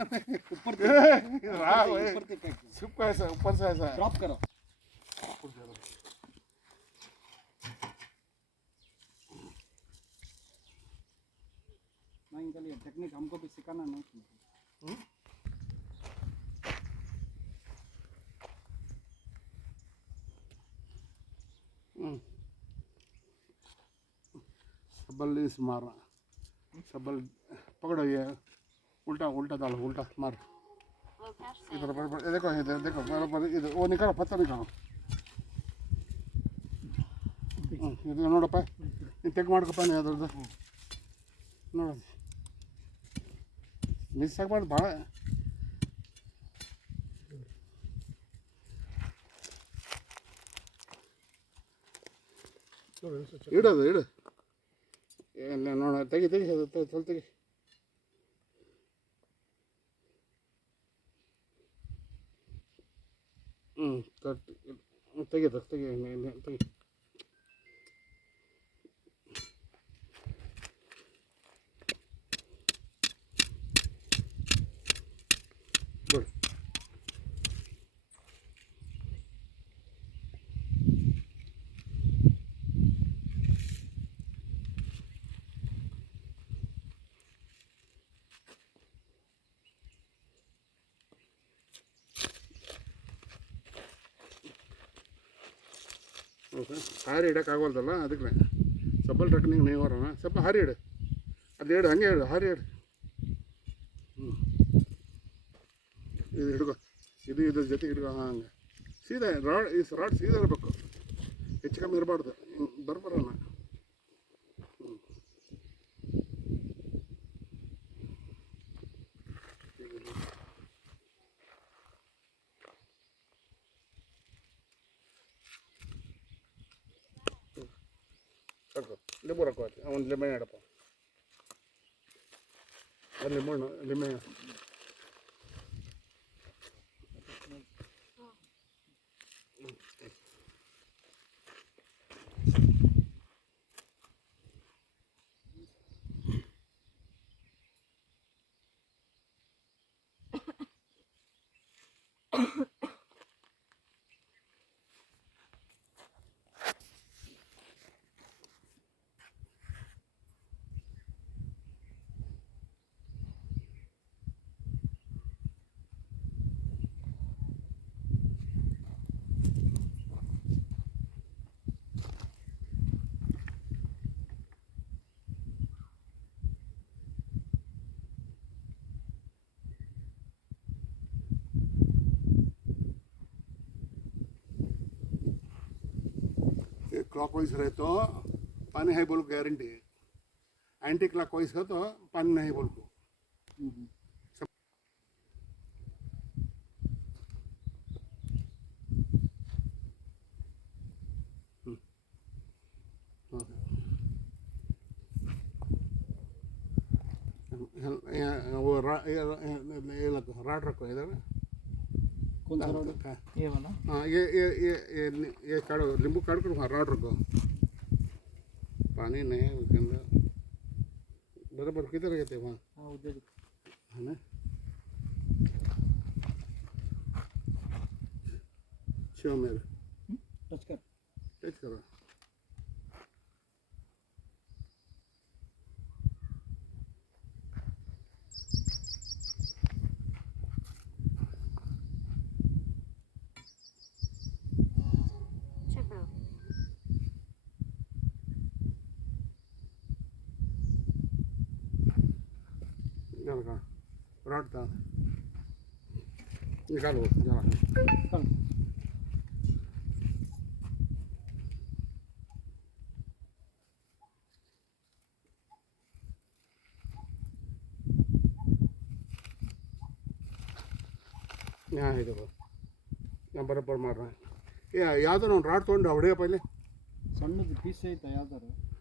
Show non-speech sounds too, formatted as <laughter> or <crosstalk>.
ऊपर <laughs> ऊपर से फेंक सिर्फ़ का ऐसा ऊपर से ऐसा। ड्रॉप करो। नहीं अंकल ये टेक्निक हमको भी सिखाना नहीं हम्म। सबल इस मारना सबल पकड़ो ये। उल्टा उल्टा डालो उल्टा मार इधर पर पर- ये देखो इधर देखो बराबर इधर वो निकालो पत्थर निकालो ಹ್ಮ್, ಇದು ನೋಡಪ್ಪ ನೀನು ಚೆಕ್ ಮಾಡ್ಕೊಪ್ಪ ನೀ ಅದ್ರದ್ದು ನೋಡ ಮಿಸ್ ಆಗ್ಬಾರ್ದು ಭಾಳ ಇಡೋದು ಇಡು ಎಲ್ಲ ನೋಡ ತೆಗಿ ತೆಗಿ ಅದು ತೆಗಿ ಸ್ವಲ್ಪ ತೆಗಿ ತೆಗಿದ ತೆಗಿ ಹಾರಿ ಇಡೋಕ್ಕಾಗೋಲ್ದಲ್ಲ ಅದಕ್ಕೆ ಸಬ್ಬಲ್ ಟ್ರಕ್ನಿಂಗ್ ನೀವು ಬರೋಣ ಸ್ವಲ್ಪ ಹಾರಿ ಇಡು. ಅದು ಹೇಳು ಹಂಗೆ ಹೇಳು ಹಾರಿ ಇಡು. ಹ್ಞೂ ಇದು ಹಿಡ್ಕೊ. ಇದು ಇದ್ರ ಜೊತೆಗೆ ಹಿಡ್ಕೊ ಹಂಗೆ. ಸೀದಾ, ರಾಡ್, ಈ ರಾಡ್ ಸೀದಾ ಇರಬೇಕು. ಹೆಚ್ಚು ಕಮ್ಮಿ ಇರಬಾರ್ದು. ಬರ್ಬರೋಣ ಸಾಕು ಲಿಂಬು ರೊಕ್ಕ ಒಂದು ಲಿಂಬೆ ಇಡಪ್ಪ ಒಂದು ಲಿಂಬೆ ಹಣ್ಣು ಲಿಂಬೆ क्लॉकवाइज रहे तो पानी है बोल गारंटी है। एंटी क्लॉकवाइज हो तो पानी नहीं बोल। को वो रा, ये, ये, ये लगो राड रखो इधर। कौन सा रोड हाँ ये वाला? हाँ ये ये ये ये ये काढ़ो नींबू काढ़ कर वहाँ रोड रखो पानी नहीं है उसके अंदर बराबर किधर गए थे वहाँ हाँ उधर है ना? चलो मेरे निकाल का। रट था निकालो जरा चल। यहाँ है देखो। यहाँ बराबर मार रहा है। या याद रहा हूँ राट तो अब पहले। ಸಣ್ಣದು ಪೀಸ್ रहा है।